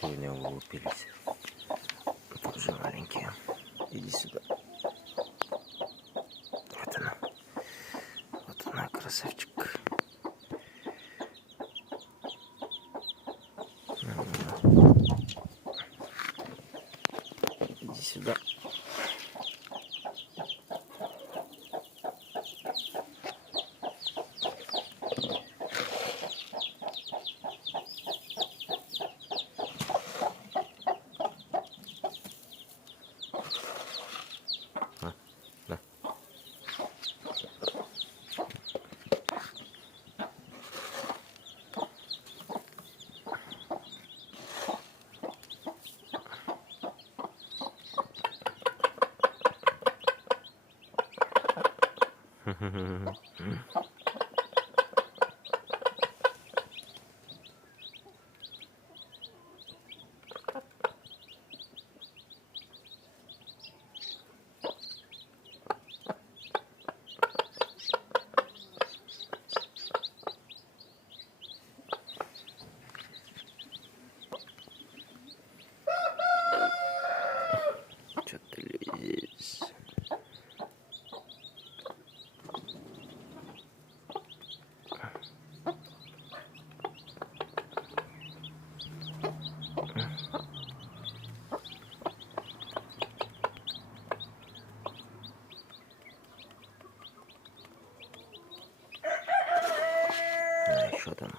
сегодня вылупились. Тоже маленькие. Иди сюда. Вот она. Вот она, красавчик. Иди сюда. Да. Что ты лезешь? Еще там.